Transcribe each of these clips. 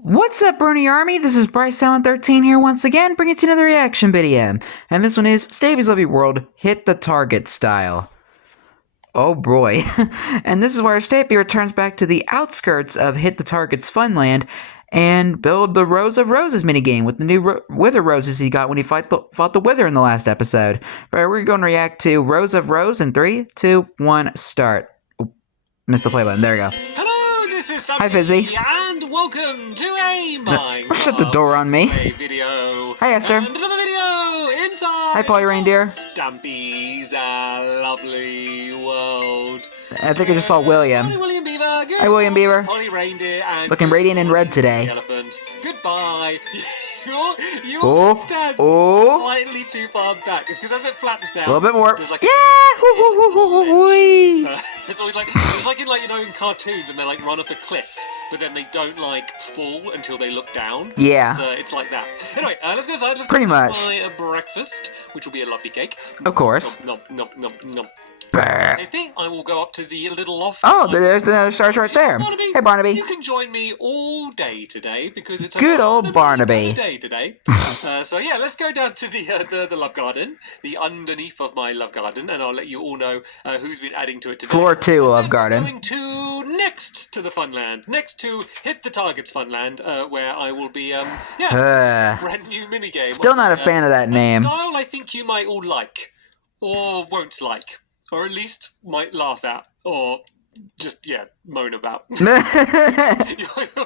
What's up, Brony Army? This is BryceAllen13 here once again, bringing you another reaction video. And this one is Stampy's Lovely World Hit the Target style. Oh boy. And this is where Stampy returns back to the outskirts of Hit the Target's Funland and build the Rose of Roses minigame with the new Wither Roses he got when he fought the Wither in the last episode. But we're going to react to Rose of Rose in 3, 2, 1, start. Oh, missed the play button. There we go. Hello, this is Stampy. Hi, Fizzy. And welcome to a Minecraft Shut the door on me. video. Hi, Esther. And another video inside. Hi, Polly Reindeer. Stampy's lovely world. I think I just saw William. Hi, William Beaver. Good Hi, William Beaver. Polly Reindeer and looking radiant in red today. Elephant. Goodbye. You Oh, stand oh. slightly too far back. It's because as it flaps down, A little bit more. there's like Yeah! Woo-woo-woo-woo-wee. It's always like in cartoons, and they like run off a cliff, but then they don't like fall until they look down. Yeah. It's like that. Anyway, let's go inside. Pretty much. My breakfast, which will be a lovely cake. Of course. Nom nom nom nom. Brr. Tasty. I will go up to the little loft. Oh, there's the stars right there. Barnaby, Hey, Barnaby. you can join me all day today because it's a Good old Barnaby. day today. So yeah, let's go down to the love garden, the underneath of my love garden, and I'll let you all know who's been adding to it today. Floor 2 And love then garden. We're going to next to the Funland, next to Hit the Target's Funland, where I will be brand new minigame. Still not a fan of that name. A style I think you might all like, or won't like. Or at least might laugh at, or just, moan about. You'll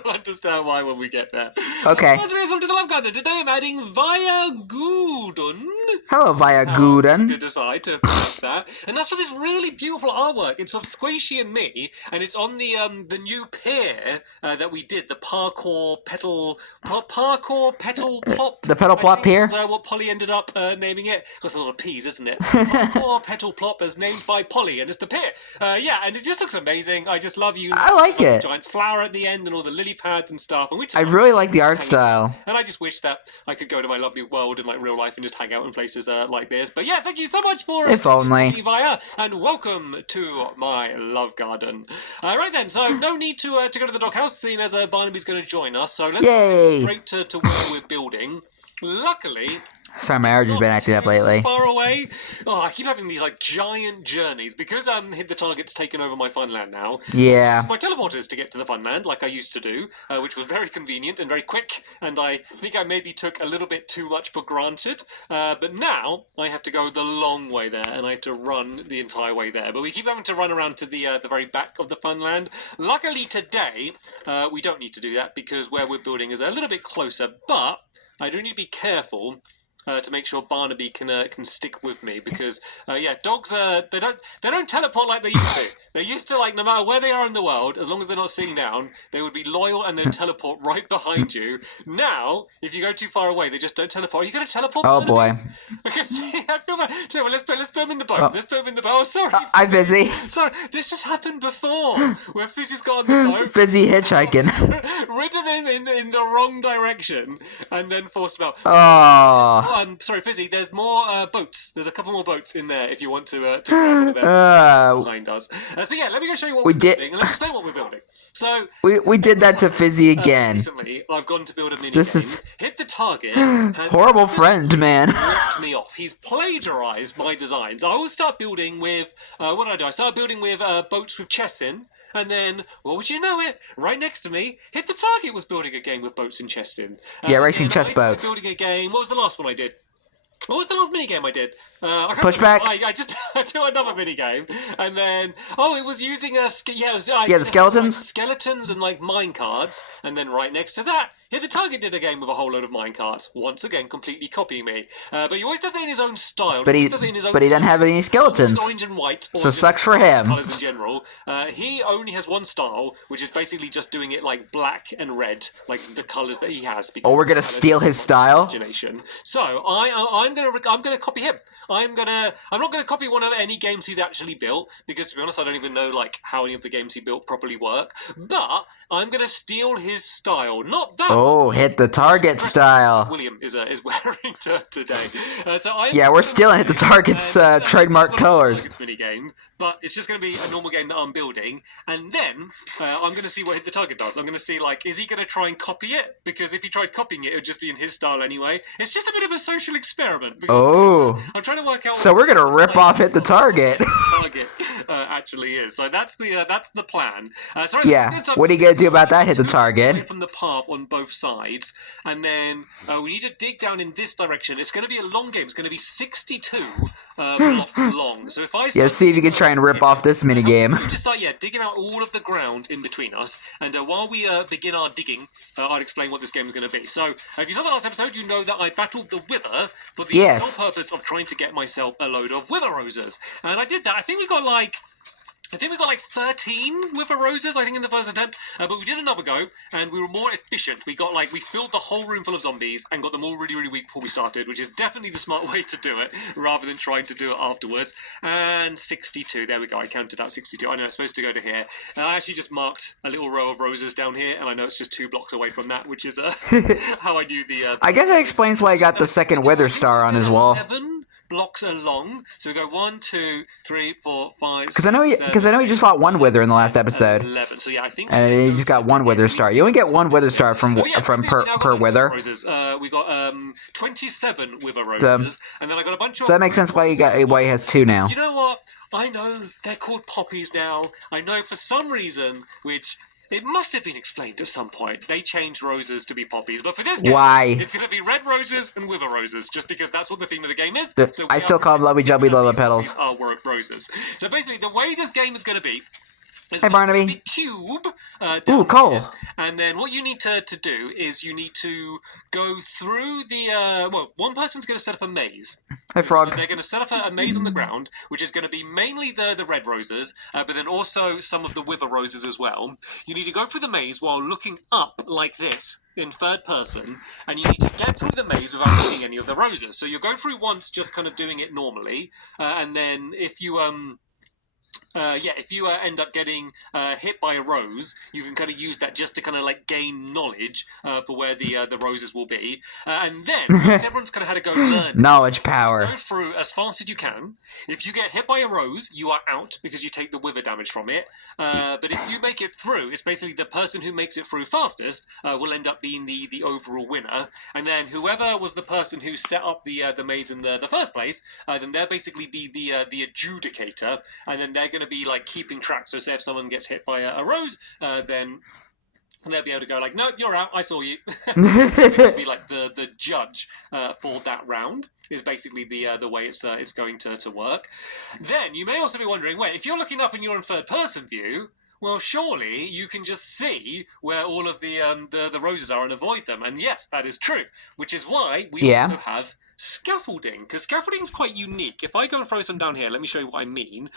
understand why when we get there. Okay. Let's welcome to the Love Garden. Today I'm adding Viagudun. Hello, I Viagudun. could decide to pronounce that. And that's for this really beautiful artwork. It's of Squishy and me, and it's on the new pier that we did, the parkour petal plop. The petal plop pier? That's what Polly ended up naming it. Got a lot of P's, isn't it? Parkour petal plop is named by Polly, and it's the pier. And it just looks amazing. I just love you. I like it. Giant flower at the end and all the lily pads and stuff. And I really like the art style. And I just wish that I could go to my lovely world in like real life and just hang out in places like this. But yeah, thank you so much for If only. Via, and welcome to my love garden. Right then, so no need to go to the doghouse, seeing as Barnaby's going to join us. So let's Yay. go straight to where we're building. Luckily. Sorry, my allergies been acting up lately. Far away. Oh, I keep having these like giant journeys because Hit the Target's taken over my Funland now. Yeah. My teleporters to get to the Funland, like I used to do, which was very convenient and very quick. And I think I maybe took a little bit too much for granted. But now I have to go the long way there, and I have to run the entire way there. But we keep having to run around to the very back of the Funland. Luckily today, we don't need to do that because where we're building is a little bit closer. But I do need to be careful. To make sure Barnaby can stick with me because dogs they don't teleport like they used to. They used to, like, no matter where they are in the world, as long as they're not sitting down, they would be loyal and they'd teleport right behind you. Now, if you go too far away, they just don't teleport. Are you going to teleport? Oh boy. I can see. I feel bad. Let's put him in the boat. Let's put him in the boat. Oh, sorry. Hi, Fizzy. Sorry, this has happened before, where Fizzy's got on the boat. Fizzy hitchhiking. Ridden him in the wrong direction, and then forced him out. Oh. Sorry, Fizzy, there's more boats. There's a couple more boats in there if you want to grab one of them behind us. So yeah, let me go show you what we're building, and let me explain what we're building. So we did that to Fizzy again. Recently, I've gone to build a mini This game. is Hit the Target. Has horrible friend, man. ripped me off. He's plagiarized my designs. I will start building with what did I do? I started building with boats with chests in. And then, what would you know it? Right next to me, Hit the Target was building a game with boats and chests in. Yeah, racing and chest I boats. Building a game. What was the last one I did? What was the last minigame I did? Pushback? I built another minigame, and then it was using a the skeletons? like, skeletons and like mine cards, and then right next to that, Hit the Target did a game with a whole load of mine cards. Once again, completely copying me, but he always does it in his own style. But he does it in his own doesn't have any skeletons. Orange and white. So sucks for him. Colors in general. He only has one style, which is basically just doing it like black and red, like the colors that he has. Oh, we're gonna steal his style? Imagination. So I'm I'm gonna copy him. I'm not gonna copy one of any games he's actually built, because to be honest, I don't even know like how any of the games he built properly work. But I'm gonna steal his style. Not that. Oh, hit the target style. William is wearing today. Yeah, we're stealing hit the target's trademark colors. Mini game, but it's just going to be a normal game that I'm building, and then I'm going to see what hit the target does. I'm going to see, like, is he going to try and copy it? Because if he tried copying it, it would just be in his style anyway. It's just a bit of a social experiment. Oh. I'm trying to work out. So we're going to rip off hit the target. Target actually is. So that's the plan. Yeah. What are you going to do about that hit the target? Away from the path on both sides, and then we need to dig down in this direction. It's going to be a long game. It's going to be 62 blocks long. So if I see if you can try and rip off this mini game. Just start digging out all of the ground in between us, and while we begin our digging, I'll explain what this game is going to be. So if you saw the last episode, you know that I battled the Wither for the sole purpose of trying to get myself a load of Wither Roses, and I did that. I think we got like 13 Wither Roses, I think, in the first attempt. But we did another go, and we were more efficient. We filled the whole room full of zombies and got them all really, really weak before we started, which is definitely the smart way to do it, rather than trying to do it afterwards. And 62, there we go. I counted out 62. I know it's supposed to go to here. I actually just marked a little row of roses down here, and I know it's just 2 blocks away from that, which is how I knew the... I guess that explains why I got the second Wither Star on his wall. 11 blocks along, so we go 1, 2, 3, 4, 5. Because I know he just fought one Wither in the last episode. 11. So yeah, I think. And he just got 1 Wither Star. You only get 1 Wither Star from per Wither. Roses. We got 27 Wither Roses, and then I got a bunch of. So that makes sense why he has 2 now. You know what? I know they're called poppies now. I know for some reason, which. It must have been explained at some point. They changed roses to be poppies. But for this game, it's going to be red roses and wither roses, just because that's what the theme of the game is. So I still call them lovey jubbly love petals. Are roses. So basically, the way this game is going to be... Hey, Barnaby. Big cube. Ooh, coal. And then what you need to do is you need to go through the... one person's going to set up a maze. Hey, Frog. They're going to set up a maze on the ground, which is going to be mainly the red roses, but then also some of the wither roses as well. You need to go through the maze while looking up like this in third person, and you need to get through the maze without hitting any of the roses. So you'll go through once just kind of doing it normally, and then if you... if you end up getting hit by a rose, you can kind of use that just to kind of like gain knowledge for where the roses will be. And then, once everyone's kind of had to go learn... Knowledge power. Go through as fast as you can. If you get hit by a rose, you are out because you take the wither damage from it. But if you make it through, it's basically the person who makes it through fastest will end up being the overall winner. And then whoever was the person who set up the maze in the first place, then they'll basically be the adjudicator, and then they're going to be like keeping track. So say if someone gets hit by a rose, then they'll be able to go like, nope, you're out, I saw you. They'll be like the judge for that round is basically the way it's going to work. Then you may also be wondering, wait, if you're looking up and you're in third person view, well, surely you can just see where all of the roses are and avoid them. And yes, that is true, which is why we also have scaffolding, because scaffolding is quite unique. If I go and throw some down here, let me show you what I mean.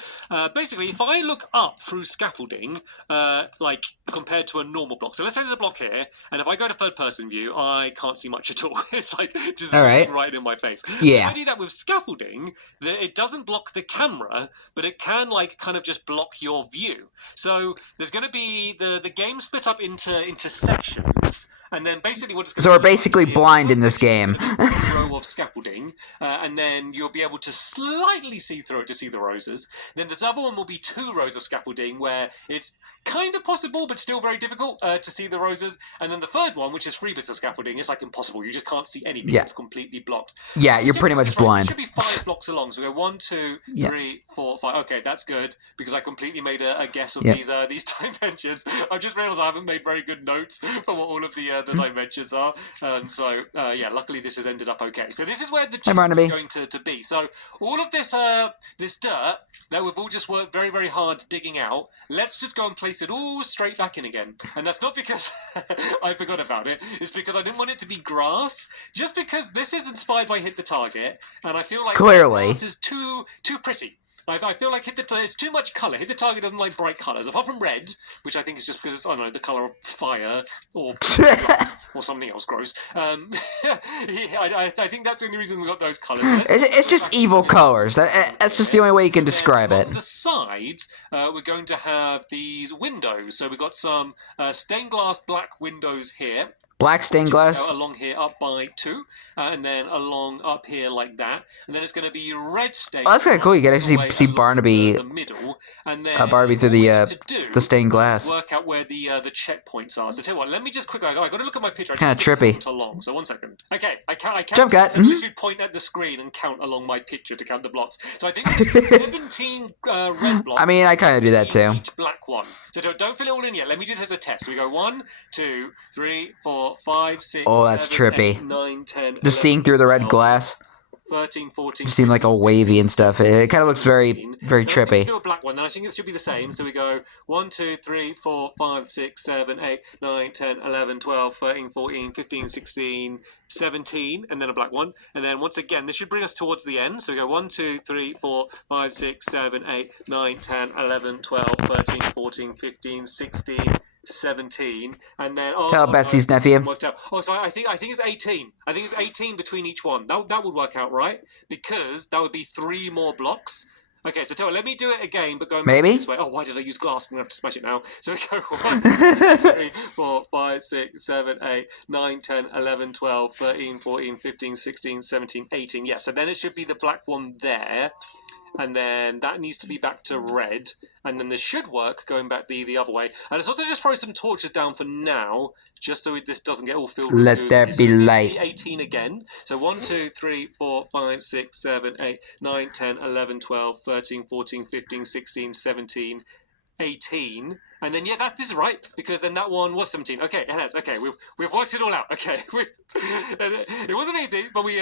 Basically, if I look up through scaffolding, like compared to a normal block, so let's say there's a block here, and if I go to third person view, I can't see much at all. It's like just right in my face. Yeah. If I do that with scaffolding, it doesn't block the camera, but it can like kind of just block your view. So there's going to be the game split up into sections. And then basically what it's going so we're basically blind in this game. A row of scaffolding, and then you'll be able to slightly see through it to see the roses. Then this other one will be 2 rows of scaffolding where it's kind of possible but still very difficult to see the roses. And then the third one, which is 3 bits of scaffolding, it's like impossible. You just can't see anything. Yeah. It's completely blocked. Yeah, you're pretty much blind. It should be 5 blocks along. So we go 1, 2, 3, 4, 5. Okay, that's good because I completely made a guess of these dimensions. I've just realised I haven't made very good notes for what all of the dimensions are. Luckily this has ended up okay. So this is where the chip is going to be. So all of this this dirt that we've all just worked very, very hard digging out, let's just go and place it all straight back in again. And that's not because I forgot about it. It's because I didn't want it to be grass. Just because this is inspired by Hit the Target, and I feel like grass is too pretty. I feel like it's too much colour. Hit the target doesn't like bright colours, apart from red, which I think is just because it's, I don't know, the colour of fire or blood or something else gross. I think that's the only reason we got those colours. So it's just evil colors. That's just the only way you can describe it. On the sides, we're going to have these windows. So we've got some stained glass black windows here. Black stained glass. Along here up by 2, and then along up here like that, and then it's going to be red stained. Oh, that's kind of cool. You can actually see Barnaby. The middle, and then Barnaby through the stained glass. Work out where the checkpoints are. So tell you what, let me just quickly. I got to look at my picture. Kind of trippy. Along. So 1 second. Okay, I count. Jump cut. So literally point at the screen and count along my picture to count the blocks. So I think there's 17 red blocks. I mean, I kind of do that too. Each black one. So don't fill it all in yet. Let me do this as a test. So we go 1, 2, 3, 4, 5, 6. Oh, that's 7, trippy. 8, 9, 10, 11, just seeing through the red 12, glass. 13, 14. Just seem like all wavy and stuff. It kind of looks very trippy. Let's do a black one. Then I think it should be the same. So we go 1, 2, 3, 4, 5, 6, 7, 8, 9, 10, 11, 12, 13, 14, 15, 16, 17, and then a black one. And then once again, this should bring us towards the end. So we go 1, 2, 3, 4, 5, 6, 7, 8, 9, 10, 11, 12, 13, 14, 15, 16. 17, and then tell Betsy's nephew. Oh, so I think it's 18. I think it's 18 between each one. That would work out right, because that would be 3 more blocks. Okay, so tell me, let me do it again, but going maybe this way. Oh, why did I use glass? I'm gonna have to smash it now. So we go 1, 2, 3, 4, 5, 6, 7, 8, 9, 10, 11, 12, 13, 14, 15, 16, 17, 18. Yeah, so then it should be the black one there. And then that needs to be back to red. And then this should work going back the other way. And let's also just throw some torches down for now, just so this doesn't get all filled with let goo. there be light. 18 again. So 1, 2, 3, 4, 5, 6, 7, 8, 9, 10, 11, 12, 13, 14, 15, 16, 17, 18. And then yeah, this is right, because then that one was 17. Okay, it has. Okay, we've worked it all out. Okay, it wasn't easy, but we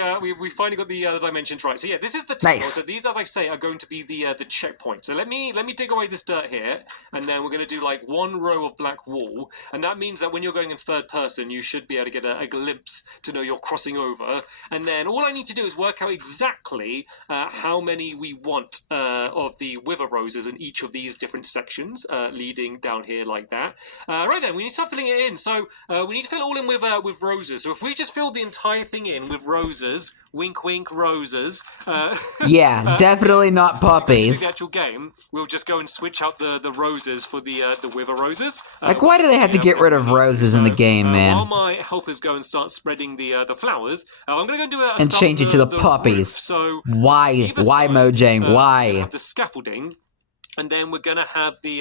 finally got the dimensions right. So yeah, this is the table. Nice. So these, as I say, are going to be the checkpoint. So let me dig away this dirt here, and then we're going to do like 1 row of black wall, and that means that when you're going in third person, you should be able to get a glimpse to know you're crossing over. And then all I need to do is work out exactly how many we want of the wither roses in each of these different sections, leading down here like that. Right then, we need to start filling it in. So we need to fill it all in with roses. So if we just fill the entire thing in with roses, wink wink roses. Yeah, definitely not puppies. The actual game, we'll just go and switch out the roses for the wither roses. Like, why do they have to get rid of roses in the game, man? While my helpers go and start spreading the flowers, I'm going to go and do and change it to the puppies. Roof. So why Mojang? Why? Have the scaffolding. And then we're going to have the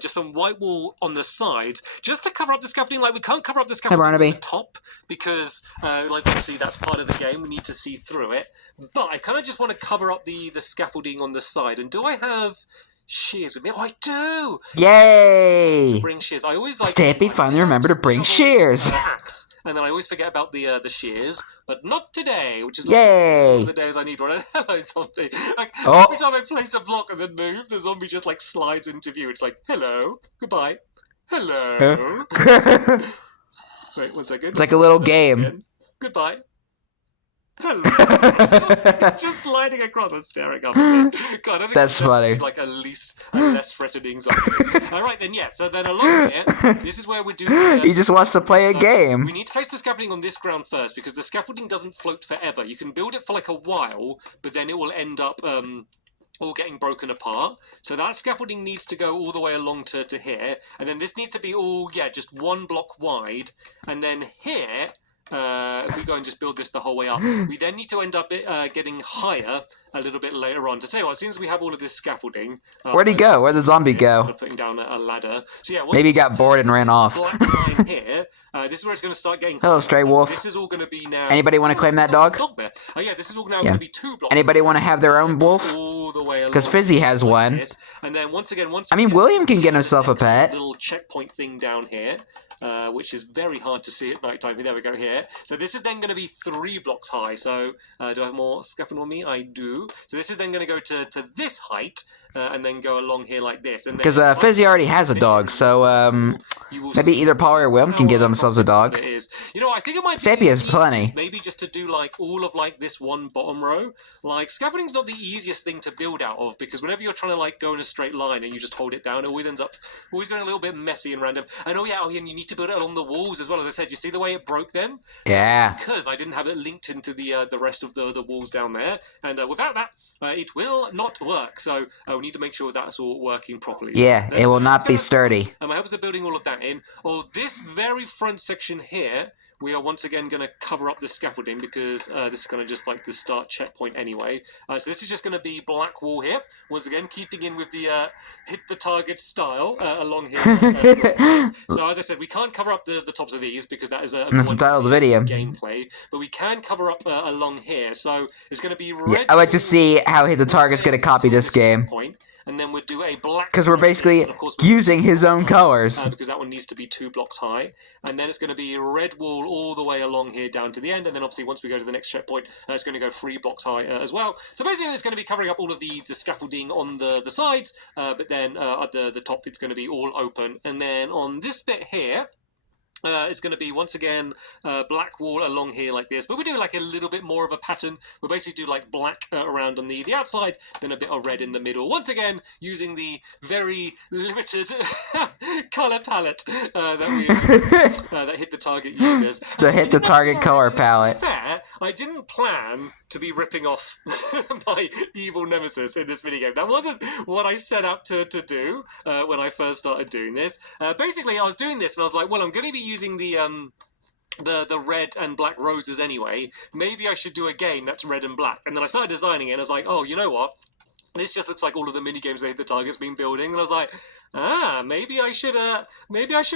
just some white wool on the side, just to cover up the scaffolding. Like, we can't cover up the scaffolding on the top, because, like, obviously that's part of the game. We need to see through it. But I kind of just want to cover up the scaffolding on the side. And do I have shears with me? Oh, I do! Yay! To bring shears. I always like... Stampy finally remembered to bring shears. Axe. And then I always forget about the shears, but not today, which is yay! All the days I need one. Hello, zombie. Like, every time I place a block and then move, the zombie just like slides into view. It's like, hello, goodbye, hello. Wait, 1 second. It's like a little game. Again. Goodbye. Hello. Just sliding across and staring up at me. God, I think that's funny. Like a less threatening zombie. All right, then, yeah. So then along here, this is where we do... he just wants to play a game. We need to place the scaffolding on this ground first, because the scaffolding doesn't float forever. You can build it for like a while, but then it will end up... all getting broken apart. So that scaffolding needs to go all the way along to here. And then this needs to be all, yeah, just 1 block wide. And then here... if we go and just build this the whole way up, we then need to end up getting higher a little bit later on. To tell you what, as soon as we have all of this scaffolding... Where'd he go? Where'd the zombie go? Putting down a ladder. So yeah, maybe he got bored and ran off. Black line here, this is where it's going to start getting... Hello, stray wolf. This is all going to be now... Anybody want to claim that dog? Oh yeah, this is all now going to be 2 blocks. Anybody want to have their own wolf? All the way along. Because Fizzy has one. And then once again... I mean, William can get himself a pet. Little checkpoint thing down here. Which is very hard to see at night time. There we go here. So this is then going to be 3 blocks high. So do I have more scaffolding on me? I do. row. So this is then going to go to this height. And then go along here like this. Because Fizzy already has a dog, so maybe either Polly or Wim can give themselves a dog. It is. You know, I think it might be Stampy has plenty. Maybe just to do like all of like this one bottom row. Like scaffolding's not the easiest thing to build out of because whenever you're trying to like go in a straight line and you just hold it down, it always ends up going a little bit messy and random. And oh yeah, and you need to build it along the walls as well. As I said, you see the way it broke then? Yeah. Because I didn't have it linked into the rest of the walls down there, and without that, it will not work. So we need to make sure that's all working properly. Yeah, so it will not be sturdy. My helpers are building all of that in. This very front section here, we are once again going to cover up the scaffolding because this is kind of just like the start checkpoint anyway. So this is just going to be black wall here. Once again, keeping in with the hit the target style along here. So as I said, we can't cover up the tops of these because that is that's the title of the video. Gameplay, but we can cover up along here. So it's going to be red. Yeah, I like to see how Hit the Target's going to copy this game. And then we'll do a black. Because we're basically using his own colors. Because that one needs to be 2 blocks high. And then it's going to be red wall all the way along here down to the end. And then obviously once we go to the next checkpoint, it's going to go 3 blocks high as well. So basically it's going to be covering up all of the scaffolding on the sides. But then at the top it's going to be all open. And then on this bit here, it's going to be once again black wall along here like this, but we do like a little bit more of a pattern. We'll basically do like black around on the outside, then a bit of red in the middle. Once again, using the very limited color palette that Hit the Target uses. The Hit the Target color palette. To be fair, I didn't plan to be ripping off my evil nemesis in this minigame. That wasn't what I set out to do when I first started doing this. Basically, I was doing this and I was like, well, I'm going to be using the red and black roses anyway. Maybe I should do a game that's red and black. And then I started designing it and I was like, oh, you know what? This just looks like all of the mini games that Hit the Target's been building, and I was like, maybe I should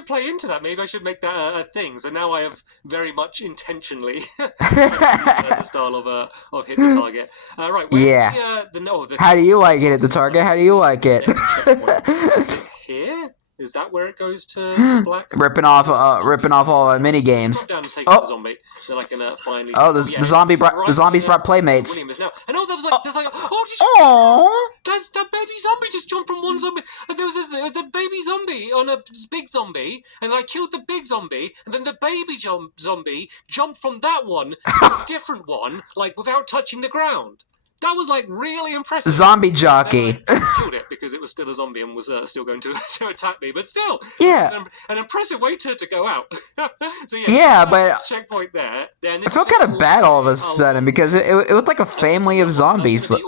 play into that. Maybe I should make that a thing. So now I have very much intentionally the style of Hit the Target. Right, where's the how do you like it, Hit the Target? How do you like it? Is it here? Is that where it goes to black? ripping off all our mini games. Drop down and take the zombie. Then I can finally. Oh, the zombies brought playmates. William is now. I know there was like, there's like, oh, did you? There's that baby zombie just jumped from one zombie. And there was a baby zombie on a big zombie, and I killed the big zombie, and then the baby zombie jumped from that one to a different one, like without touching the ground. That was like really impressive. Zombie jockey. Killed it because it was still a zombie and was still going to attack me. But still, yeah, an impressive way to go out. So but checkpoint there. I felt kind of bad all of a sudden because it was like a family of zombies. That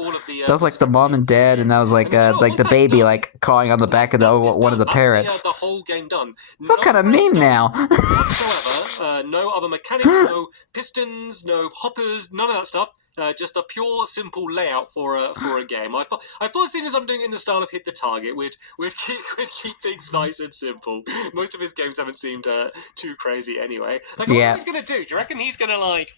was like the mom and dad, and that was like the baby like cawing on the back of one of the parrots. The whole game done. I feel kind of mean now. Whatsoever. No other mechanics, no pistons, no hoppers, none of that stuff. Just a pure, simple layout for a game. I thought, seeing as I'm doing it in the style of Hit the Target, we'd keep things nice and simple. Most of his games haven't seemed too crazy anyway. Like, what he's gonna do? Do you reckon he's gonna like,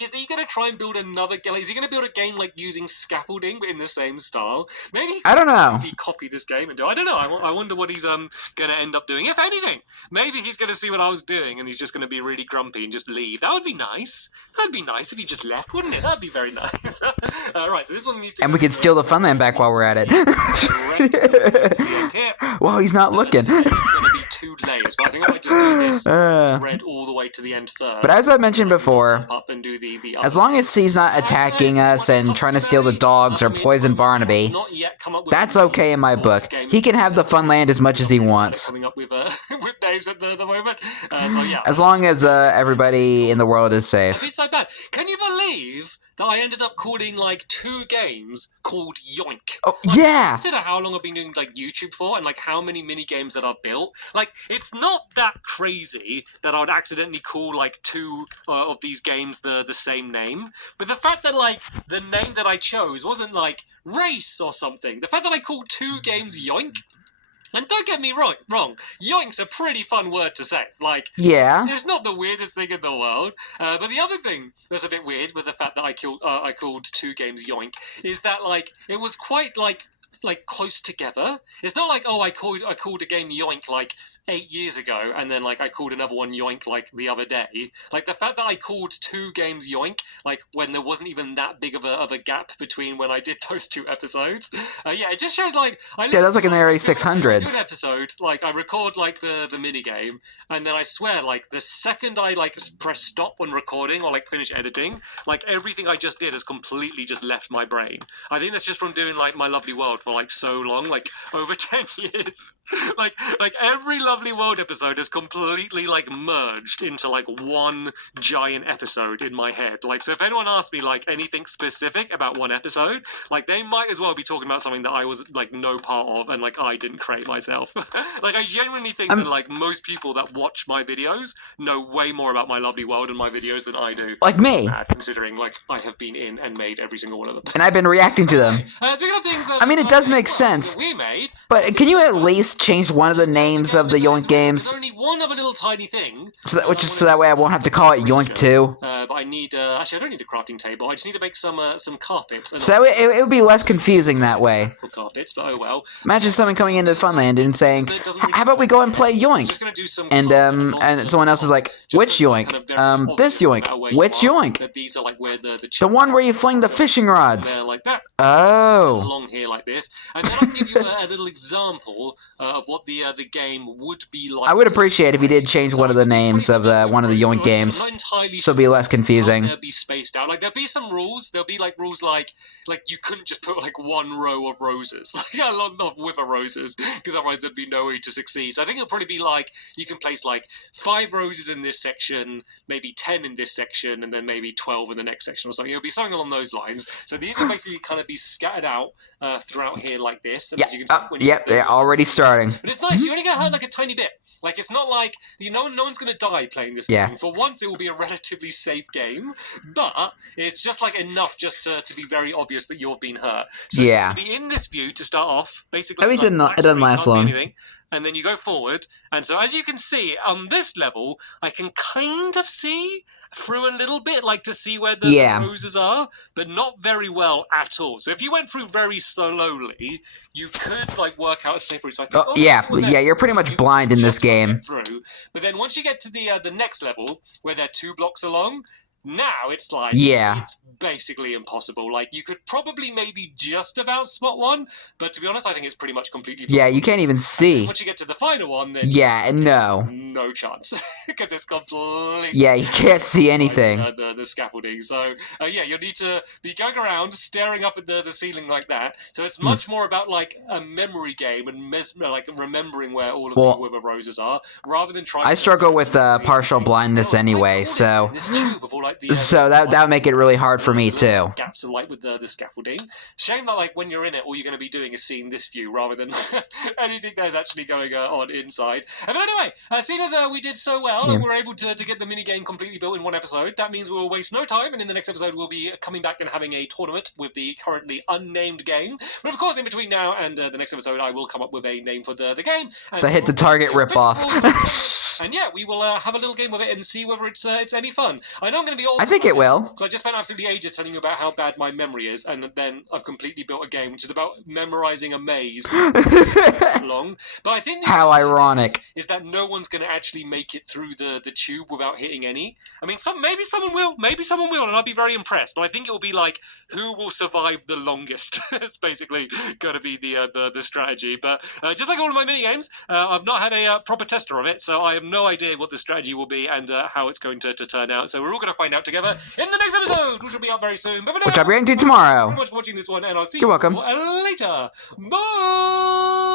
is he going to try and build another game? Is he going to build a game like using scaffolding but in the same style? Maybe he I don't know. Maybe copy this game and do. I don't know. I wonder what he's going to end up doing. If anything, maybe he's going to see what I was doing and he's just going to be really grumpy and just leave. That would be nice. That'd be nice if he just left, wouldn't it? That'd be very nice. Right, so this one needs to. And we could steal the Funland back while we're at it. Well, he's not looking. It's going to be 2 layers, but I think I might just do this red all the way to the end first. But as I mentioned before, jump up and do the as long as he's not attacking us and trying to steal the dogs or poison Barnaby, that's okay in my book. He can have the Funland as much as he wants. Coming up with names at the moment. As long as everybody in the world is safe. It's so bad. Can you believe that I ended up calling like 2 games called Yoink? Oh, yeah! Consider how long I've been doing like YouTube for and like how many mini games that I've built. Like, it's not that crazy that I would accidentally call like 2 of these games the same name. But the fact that like the name that I chose wasn't like Race or something. The fact that I called 2 games Yoink. And don't get me wrong, yoink's a pretty fun word to say. Like, yeah, it's not the weirdest thing in the world. But the other thing that's a bit weird with the fact that I called 2 games yoink is that like it was quite like close together. It's not like, oh, I called a game yoink like 8 years ago, and then like I called another one Yoink like the other day. Like the fact that I called 2 games Yoink, like when there wasn't even that big of a gap between when I did those 2 episodes. Yeah, it just shows like Yeah, that was like in the early 600s. I do an episode, like I record like the mini game, and then I swear like the second I like press stop when recording or like finish editing, like everything I just did has completely just left my brain. I think that's just from doing like My Lovely World for like so long, like over 10 years. like every Lovely World episode has completely like merged into like one giant episode in my head. Like, so if anyone asks me like anything specific about one episode, like they might as well be talking about something that I was like no part of and like I didn't create myself. Like I genuinely think that like most people that watch my videos know way more about My Lovely World and my videos than I do. Like me. Considering like I have been in and made every single one of them. And I've been reacting to them. Speaking of things that I mean, it does make sense. We made, but can you at least change one of the names of the Yoink games? There's only one other little tiny thing. So that way I won't have to call it Yoink 2. But I need actually I don't need a crafting table. I just need to make some carpets. So that way it would be less confusing that way. Carpets, but oh well. Imagine someone coming into Funland and saying, "How about we go and play Yoink?" And someone else is like, "Which Yoink? This Yoink. Which Yoink? The one where you fling the fishing rods." Like that. Oh. Along here like this, and then I'll give you a little example of what the game would be like. I would appreciate if you did change one of the names of one of the Yoink games, so it'd be less confusing. There'll be spaced out. Like there'll be some rules. There'll be like rules like you couldn't just put like one row of roses, like a lot of wither roses, because otherwise there'd be no way to succeed. So I think it'll probably be like you can place like 5 roses in this section, maybe 10 in this section, and then maybe 12 in the next section or something. It'll be something along those lines. So these will basically kind of be scattered out throughout here like this. And yeah, as you can see, they're already starting. But it's nice. You only get hurt like a tiny bit. Like it's not like no one's going to die playing this game. For once, it will be a relatively safe game, but it's just like enough just to be very obvious that you've been hurt. So yeah. Be in this view to start off. Basically, at least it doesn't last long. And then you go forward, and so as you can see on this level, I can kind of see through a little bit, like to see where the roses are, but not very well at all. So if you went through very slowly, you could like work out a safe route. So I think, you're pretty much blind in this game. But then once you get to the next level, where they're 2 blocks along, now it's like it's basically impossible. Like you could probably maybe just about spot one, but to be honest, I think it's pretty much completely possible. Yeah, you can't even see. Once you get to the final one, then no chance because it's completely you can't see anything. The scaffolding. So you'll need to be going around staring up at the ceiling like that. So it's much more about like a memory game and like remembering where all of the wither roses are, rather than trying. I struggle with partial blindness anyway, so. This tube of all, like, so that would make it really hard for me too. Gaps of light with the scaffolding. Shame that like when you're in it, all you're going to be doing is seeing this view rather than anything that's actually going on inside. But anyway, seeing as we did so well and we're able to get the mini game completely built in one episode, that means we'll waste no time. And in the next episode, we'll be coming back and having a tournament with the currently unnamed game. But of course, in between now and the next episode, I will come up with a name for the game. And the Hit the Target ripoff. And yeah, we will have a little game with it and see whether it's any fun. I know I'm going to be all. I think it will. So I just spent absolutely ages telling you about how bad my memory is, and then I've completely built a game which is about memorizing a maze. Long, but I think how ironic is that no one's going to actually make it through the tube without hitting any. I mean, maybe someone will, and I'll be very impressed. But I think it will be like who will survive the longest. It's basically going to be the strategy. But just like all of my mini games, I've not had a proper tester of it, so I have no idea what the strategy will be and how it's going to turn out. So we're all going to find out together in the next episode, which will be up very soon. But for now, which I'll be reacting to tomorrow. Thank you very much for watching this one, and I'll see you later. Bye!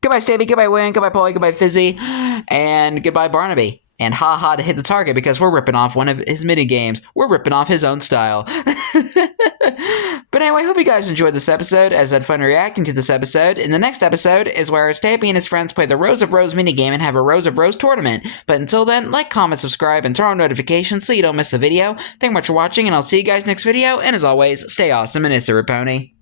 Goodbye, Stampy. Goodbye, Wayne. Goodbye, Polly. Goodbye, Fizzy. And goodbye, Barnaby. And haha to Hit the Target because we're ripping off one of his mini games. We're ripping off his own style. But anyway, I hope you guys enjoyed this episode, as I had fun reacting to this episode. In the next episode is where Stampy and his friends play the Rose of Rose minigame and have a Rose of Rose tournament. But until then, like, comment, subscribe, and turn on notifications so you don't miss a video. Thank you much for watching, and I'll see you guys next video. And as always, stay awesome and it's a Pony.